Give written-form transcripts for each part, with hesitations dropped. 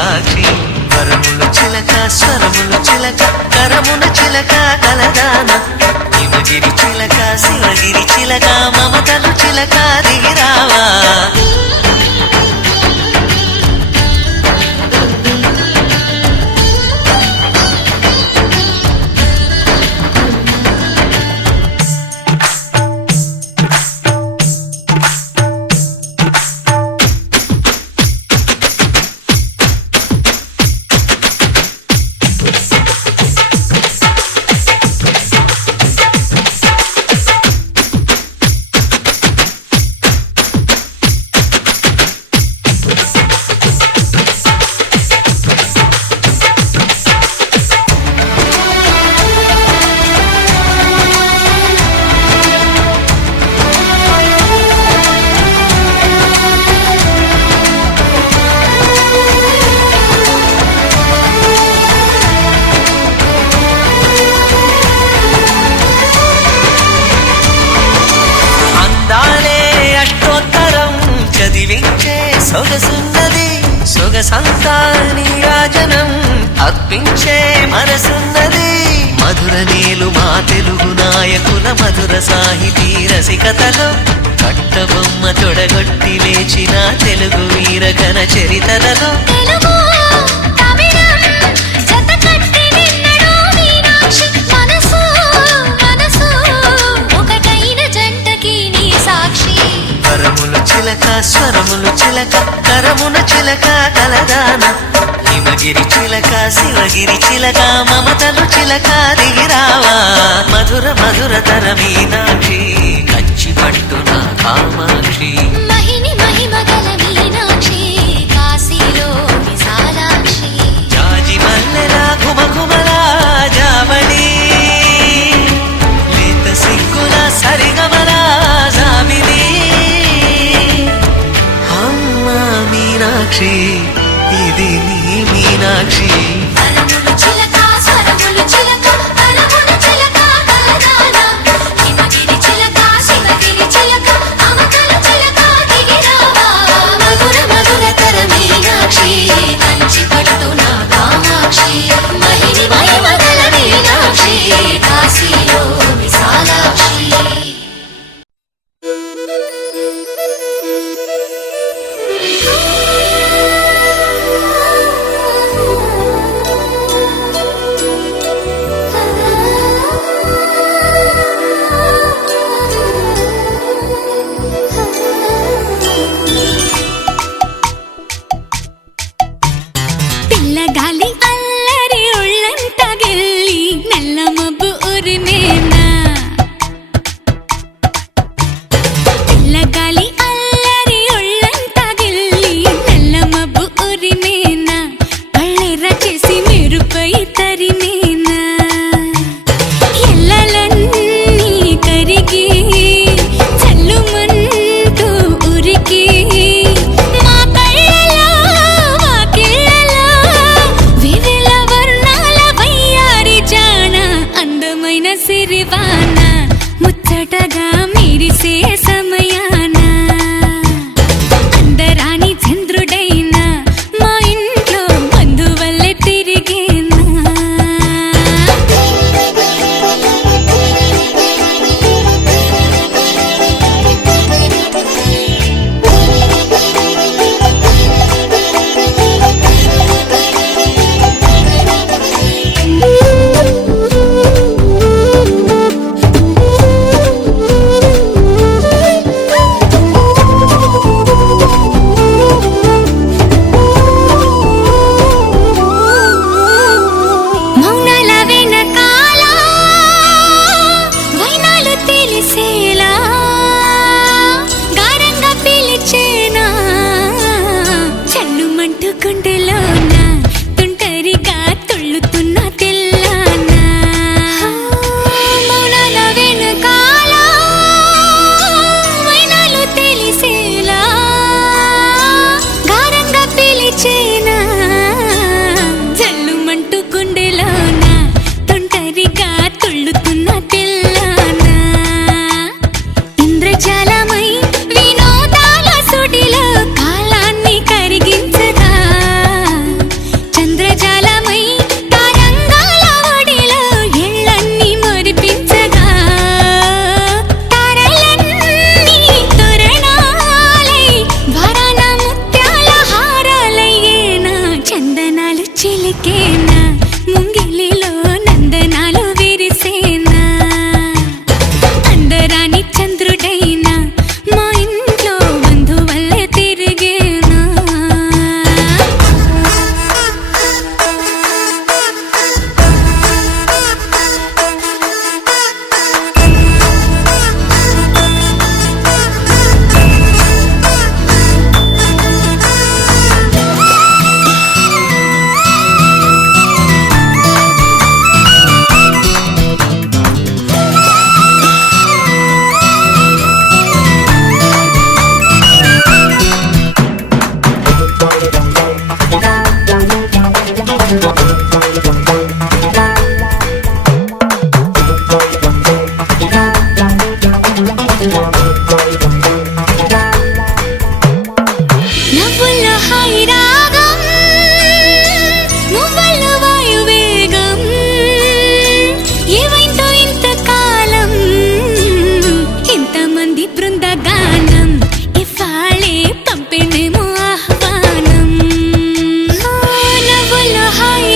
సాక్షి వరములు చిలక స్వరములు చిలక కరమున చిలక కలదాన హిమగిరి చిలక శివగిరి చిలక మమతలు చిలక దిగిరావా సొగసున్నది సొగసంతా నీరాజనం అర్పించే మనసున్నది మధుర నేలు మా తెలుగు నాయకుల మధుర సాహితీ రసికతలో కట్టబొమ్మ తొడగొట్టి లేచిన తెలుగు వీర ఘన చరితలలో చిలక స్వరములు చిలక కరమున చిలక కలదాన హిమగిరి చిలక శివగిరి చిలక మమతలు చిలక దిగిరావా మధుర మధుర తర మీనాక్షి కంచి పట్టున కామాక్షి మహిని మహిమ గల మీనాక్షి కాశీలో విశాలాక్షి జాజి మల్లెలా ఘుమఘుమలా జావళి లేత సిగ్గుల సరిగమలా జాబిలి మీనాక్షి ఇది నీ మీనాక్షి వరములు చిలక స్వరములు చిలక కరమున చిలక కలదాన హిమగిరి చిలక శివగిరి చిలక మమతలు చిలక దిగిరావా మధుర మధుర తర మీనాక్షి కంచి పట్టున కామాక్షి మహిని మహిమ గల మీనాక్షి కాశీలో విశాలాక్షి జలమై వినోదాల సుడిలో కాలాన్ని కరిగించగా పలికేనా ముంగిలిలో నందనాలు విరిసేనా అందరాని చంద్రుడైనా మా ఇంట్లో బంధువల్లే తిరిగేనా నవ్వుల్లో హాయి రాగం నువ్వల్లో వాయువేగం ఏవైందో ఇంతకాలం ఇంతమంది బృందగానం ఇవాళే పంపిణేమో ఆహ్వానం నవ్వుల్లో హాయి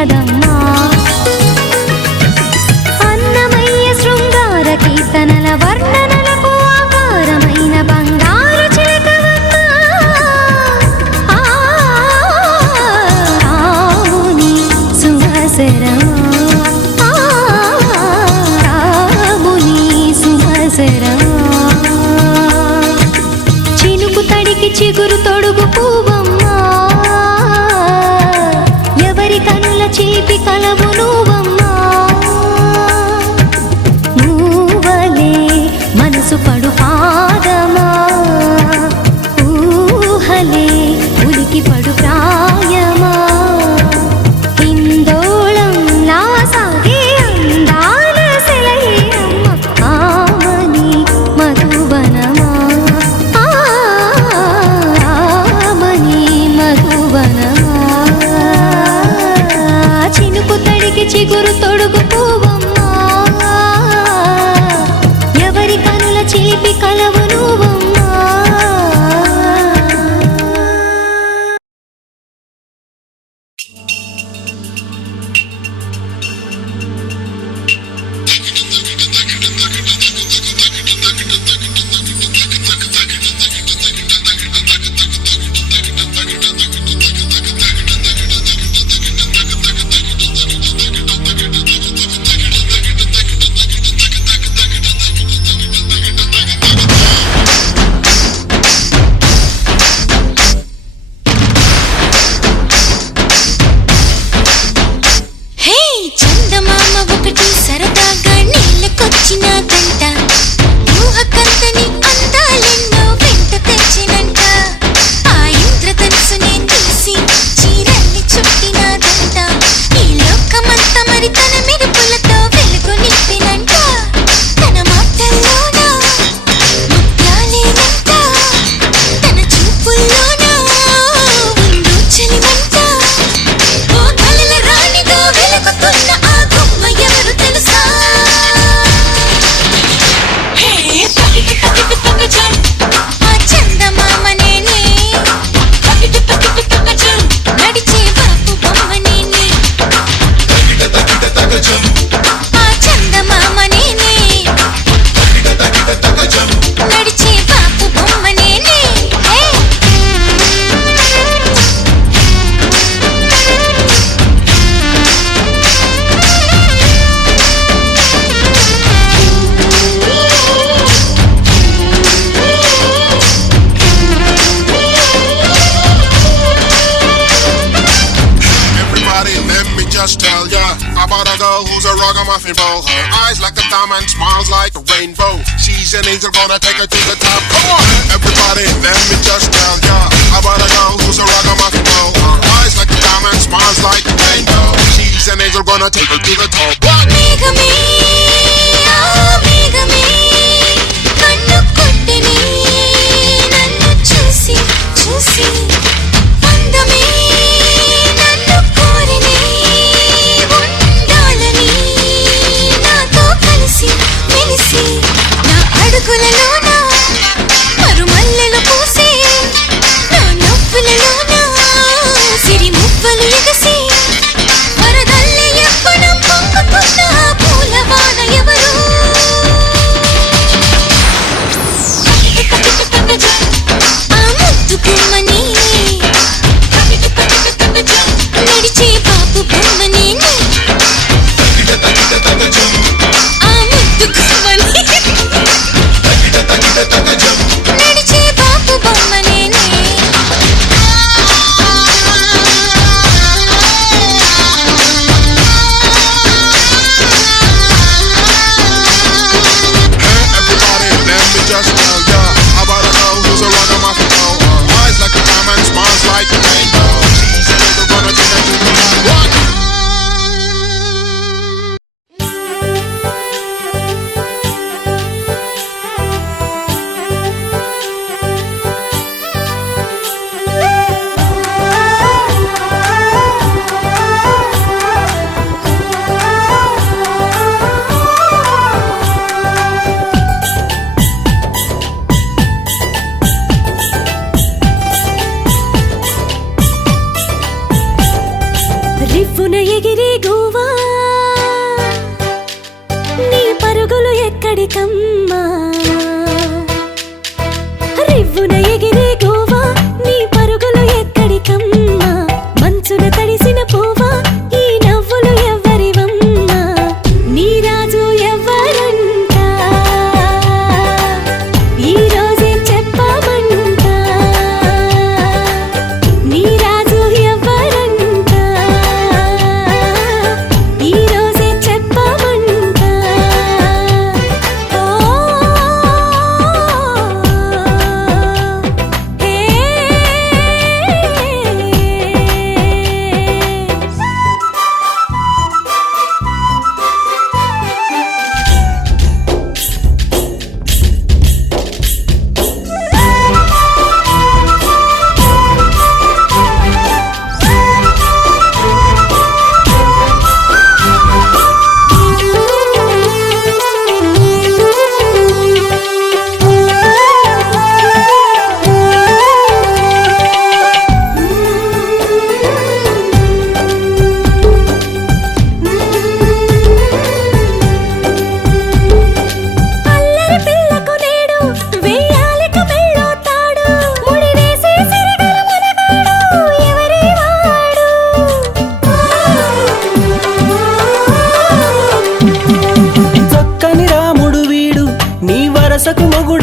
కదమ్మా అన్నమయ్య శృంగార కీర్తనల వర్ణనలకు ఆకారమైన బంగారు చిలకవమ్మా రాముని సుమసరమా రాముని సుమసరమా చినుకు తడికి చిగురు తొడుగు పువ్వమ్మా ఎవరి కనుల చీపి కలవు నువ్వమ్మా నువ్వలే మనసు పడు పాదమా ఊహలే ఉలికి పడు ప్రాయమా హిందోళంలా సాగే అందాల సెలయేరమ్మ ఆమని మధువనమా ఆమని మధువనమా చినుకు తడికి చిగురు తొడుగు పువ్వమ్మా ఎవరి కనుల చిలిపి కలవు నువ్వమ్మా హే చందమామ ఒకటి సరదాగా నీళ్ళకొచ్చినదంట ఊహకందని అందాలెన్నో వెంట తెచ్చినంట ఆ ఇంద్రధనుసునే తీసి చీరల్ని చుట్టినదంట ఈ లోకమంత మరి తన మెరుపులతో వెలుగు నింపినంట తన మాటల్లోన ముత్యాలేనంట తన చూపుల్లోన ఉందో చలిమంట ఓ కలల రాణిగా వెలుగుతున్న ఆ గుమ్మ ఎవరు తెలుసా హే పకిటి పకిటి పకజం ఆ చందమామ నేనే పకిటి పకిటి పకజం నడిచే బాపు బొమ్మ నేనే ఆ చందమామ నేనే నడిచే బాపు బొమ్మ నేనే హే Everybody, let me just tell ya about a girl who's a ragamuffin ball. Her eyes like a diamond, smiles like a rainbow. She's an angel, gonna take her to the top. Come on, everybody, let me just tell ya about a girl who's a ragamuffin ball. Her eyes like a diamond, smiles like a rainbow. She's an angel, gonna take her to the top. What? మేఘమే ఆ మేఘమే కన్ను కొట్టిని నన్ను చూసి చూసి అందమే నన్ను కోరిని ఉండాలని నాతో కలిసి మెలిసి నా అడుగులలోన మరుమల్లెలు పూసి నా నవ్వులలోన సిరి మువ్వలు ఎగసి వరదల్లే ఎప్పడం పొంగుతున్న పూలవాన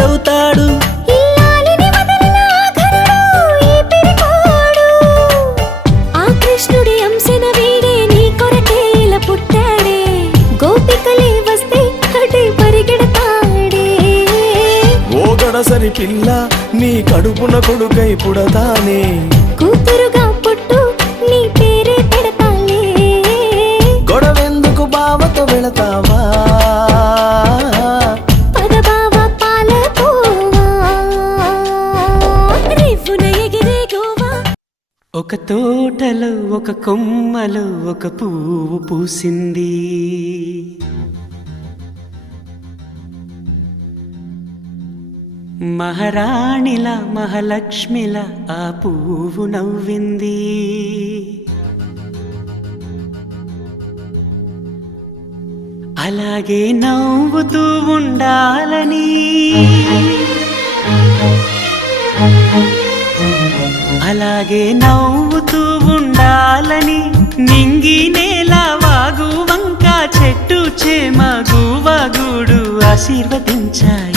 అల్లుడవుతాడు. ఇల్లాలిని వదలిన ఆఖరుడు ఈ పిరికోడు. ఆ కృష్ణుడి అంశన వీడే నీ కొరకే ఇలా పుట్టాడే. గోపికలే వస్తే అటే పరిగెడతాడే. ఓ గడసరి పిల్ల నీ కడుపున కొడుకై పుడతానే. కూతురుగా పుట్టు నీ పేరే పెడతాలే. గొడవెందుకు బావతో వెళతావా? పద బావ పాలకోవా. రేపున ఎగిరే గోవా. ఒక తోటలో ఒక కొమ్మలో ఒక పువ్వు పూసింది. మహారాణిలా మహాలక్ష్మిలా ఆ పువ్వు నవ్వింది. అలాగే నవ్వుతూ ఉండాలని, అలాగే నవ్వుతూ ఉండాలని నింగి నేల వాగు వంక చెట్టు చేమ గువగూడు ఆశీర్వదించాయి.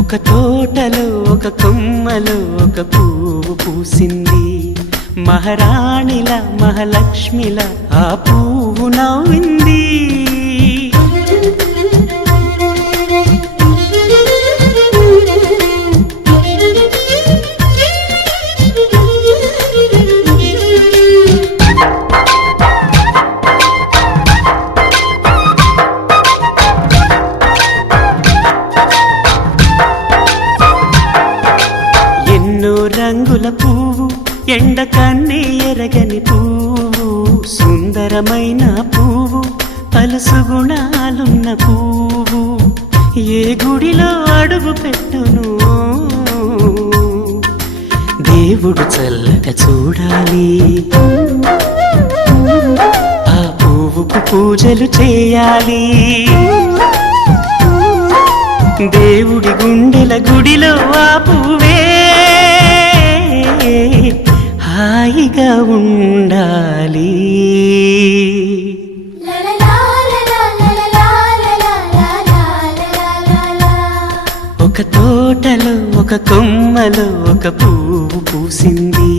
ఒక తోటలో ఒక కొమ్మలో ఒక పువ్వు పూసింది. మహారాణిల మహాలక్ష్మిల ఆ పువ్వు నవ్వింది. రంగుల పువ్వు ఎండ కన్నే ఎరగని పువ్వు. సుందరమైన పువ్వు పలుసు గుణాలున్న పువ్వు. ఏ గుడిలో అడుగు పెట్టును దేవుడు చల్లగా చూడాలి. ఆ పువ్వుకు పూజలు చేయాలి. దేవుడి గుండెల గుడిలో ఆ పువ్వే హాయిగా ఉండాలి. ఒక తోటలో ఒక కొమ్మలో ఒక పువ్వు పూసింది.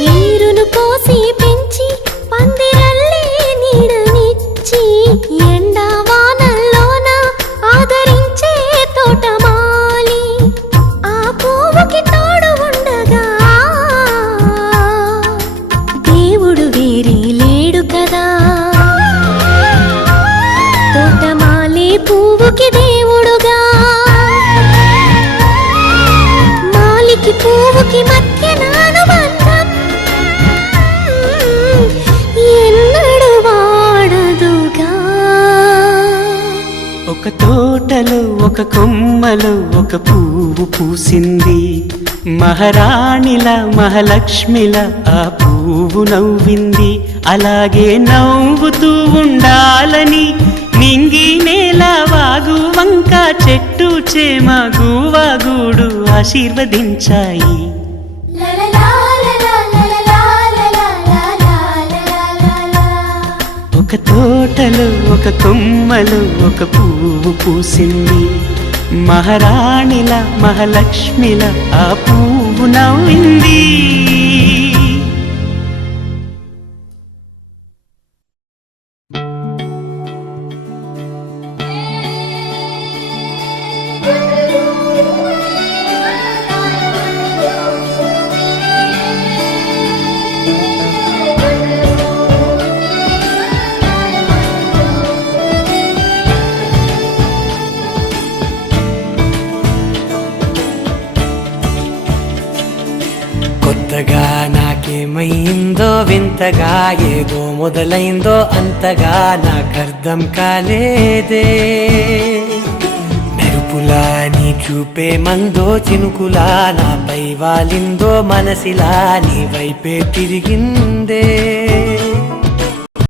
నీరును పోసి పెంచి పందిరల్లే నీడనిచ్చి ఎండా వానల్లోన ఆదరించే తోటమాలి. ఆ పువ్వుకి తోడు ఉండగా దేవుడు వేరే లేడు కదా. తోటమాలి పువ్వుకి దేవుడుగా, మాలికి పువ్వుకి మధ్య అనుబంధం ఎన్నడు వాడదుగా. ఒక తోటలో ఒక కొమ్మలో ఒక పువ్వు పూసింది. మహారాణిల మహాలక్ష్మిల ఆ పువ్వు నవ్వింది. అలాగే నవ్వుతూ ఉండాలని నింగి నేల వాగు వంక చెట్టు చేమ గువగూడు ఆశీర్వదించాయి. ఒక తోటలో ఒక కొమ్మలో ఒక పువ్వు పూసింది. మహారాణిల మహాలక్ష్మిల ఆ పువ్వు నవ్వింది. కొత్తగా వింతగా ఏదో మొదలైందో అంతగా నాకర్థం కాలేదే. మెరుపులా నీ చూపే మందో చినుకులా నాపై వాలిందో మనసిలా నీ వైపే తిరిగిందే.